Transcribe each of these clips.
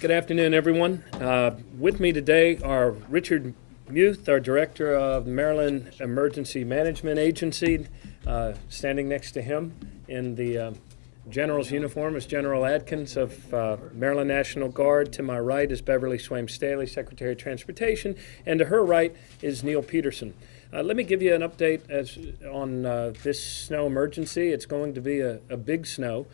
Good afternoon, everyone. With me today are Richard Muth, our Director of the Maryland Emergency Management Agency. Standing next to him in the General's uniform is General Adkins of Maryland National Guard. To my right is Beverly Swaim Staley, Secretary of Transportation, and to her right is Neil Peterson. Let me give you an update on this snow emergency. It's going to be a big snow.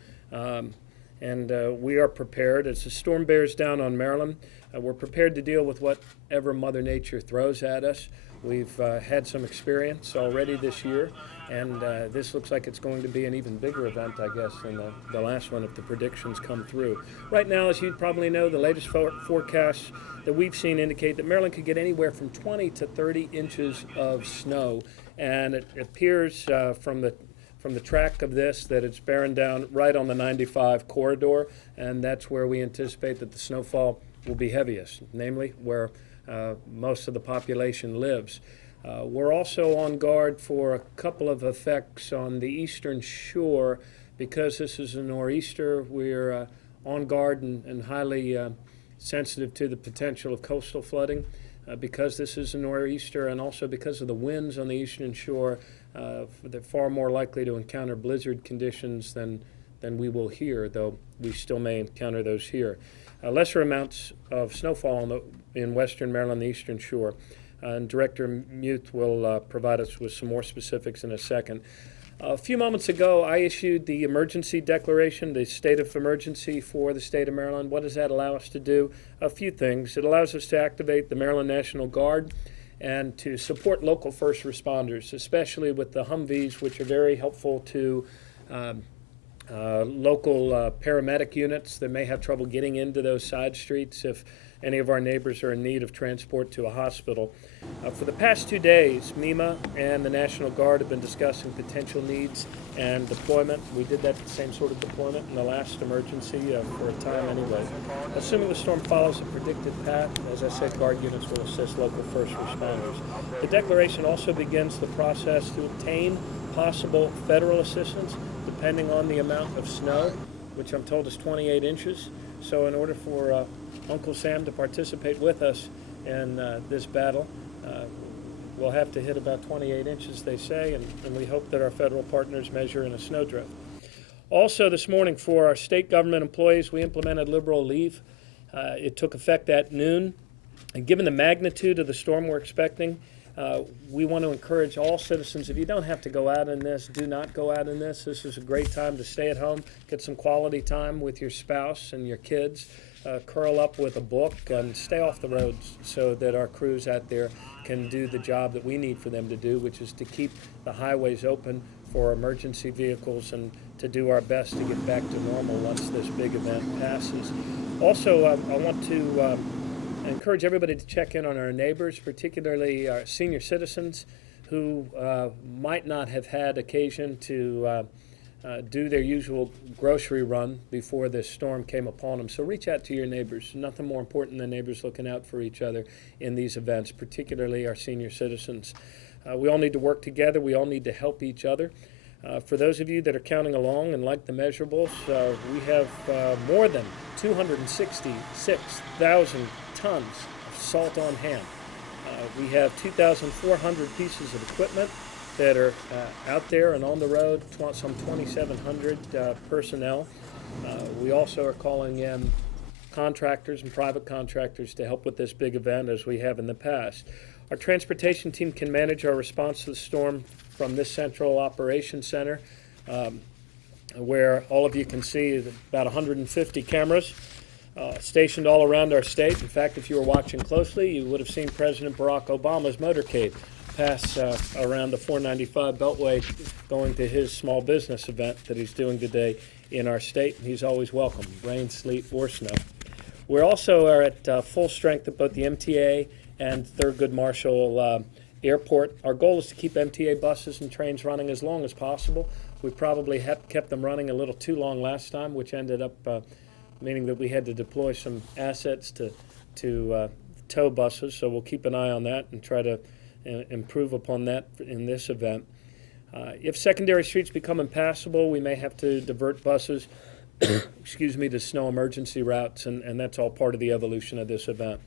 And we are prepared. As the storm bears down on Maryland, we're prepared to deal with whatever Mother Nature throws at us. We've had some experience already this year, and this looks like it's going to be an even bigger event, I guess, than the last one if the predictions come through. Right now, as you probably know, the latest forecasts that we've seen indicate that Maryland could get anywhere from 20 to 30 inches of snow, and it appears from the track of this that it's bearing down right on the 95 corridor, and that's where we anticipate that the snowfall will be heaviest, namely where most of the population lives. We're also on guard for a couple of effects on the eastern shore. Because this is a nor'easter, we're on guard and highly sensitive to the potential of coastal flooding. Because this is a nor'easter and also because of the winds on the eastern shore, they're far more likely to encounter blizzard conditions than we will here, though we still may encounter those here. Lesser amounts of snowfall in western Maryland, the eastern shore. And Director Muth will provide us with some more specifics in a second. A few moments ago, I issued the emergency declaration, the state of emergency for the state of Maryland. What does that allow us to do? A few things. It allows us to activate the Maryland National Guard and to support local first responders, especially with the Humvees, which are very helpful to local paramedic units that may have trouble getting into those side streets if any of our neighbors are in need of transport to a hospital. For the past 2 days, MEMA and the National Guard have been discussing potential needs and deployment. We did that same sort of deployment in the last emergency for a time anyway. Assuming the storm follows the predicted path, as I said, Guard units will assist local first responders. The declaration also begins the process to obtain possible federal assistance depending on the amount of snow, which I'm told is 28 inches. So in order for Uncle Sam to participate with us in this battle, we'll have to hit about 28 inches, they say, and we hope that our federal partners measure in a snowdrift. Also this morning, for our state government employees, we implemented liberal leave. It took effect at noon, and given the magnitude of the storm we're expecting, we want to encourage all citizens, if you don't have to go out in this, do not go out in this. This is a great time to stay at home, get some quality time with your spouse and your kids, curl up with a book, and stay off the roads so that our crews out there can do the job that we need for them to do, which is to keep the highways open for emergency vehicles and to do our best to get back to normal once this big event passes. Also, I want to encourage everybody to check in on our neighbors, particularly our senior citizens who might not have had occasion to do their usual grocery run before this storm came upon them. So reach out to your neighbors. Nothing more important than neighbors looking out for each other in these events, particularly our senior citizens. We all need to work together. We all need to help each other. For those of you that are counting along and like the measurables, we have more than 266,000 tons of salt on hand. We have 2,400 pieces of equipment that are out there and on the road, some 2,700 personnel. We also are calling in contractors and private contractors to help with this big event as we have in the past. Our transportation team can manage our response to the storm from this central operations center, where all of you can see about 150 cameras stationed all around our state. In fact, if you were watching closely, you would have seen President Barack Obama's motorcade pass around the 495 Beltway going to his small business event that he's doing today in our state. He's always welcome, rain, sleet, or snow. We also are at full strength at both the MTA and Thurgood Marshall Airport. Our goal is to keep MTA buses and trains running as long as possible. We probably kept them running a little too long last time, which ended up meaning that we had to deploy some assets to tow buses, so we'll keep an eye on that and try to improve upon that in this event. If secondary streets become impassable, we may have to divert buses excuse me, to snow emergency routes, and that's all part of the evolution of this event.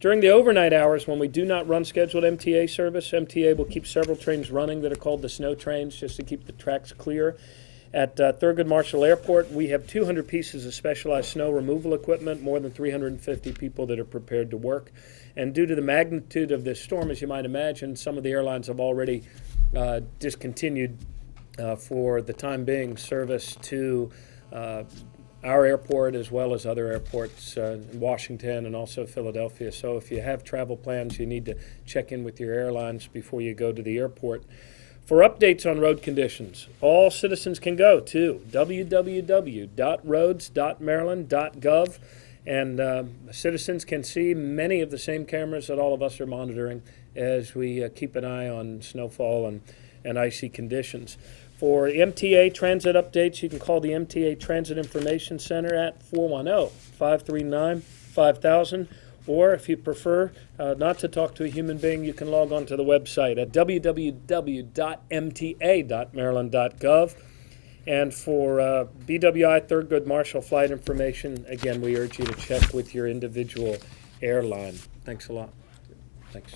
During the overnight hours, when we do not run scheduled MTA service, MTA will keep several trains running that are called the snow trains, just to keep the tracks clear. At Thurgood Marshall Airport, we have 200 pieces of specialized snow removal equipment, more than 350 people that are prepared to work. And due to the magnitude of this storm, as you might imagine, some of the airlines have already discontinued for the time being service to our airport as well as other airports in Washington and also Philadelphia. So if you have travel plans, you need to check in with your airlines before you go to the airport. For updates on road conditions, all citizens can go to www.roads.maryland.gov, and citizens can see many of the same cameras that all of us are monitoring as we keep an eye on snowfall and icy conditions. For MTA transit updates, you can call the MTA Transit Information Center at 410-539-5000. Or if you prefer not to talk to a human being, you can log on to the website at www.mta.maryland.gov. And for BWI Thurgood Marshall flight information, again, we urge you to check with your individual airline. Thanks a lot. Thanks.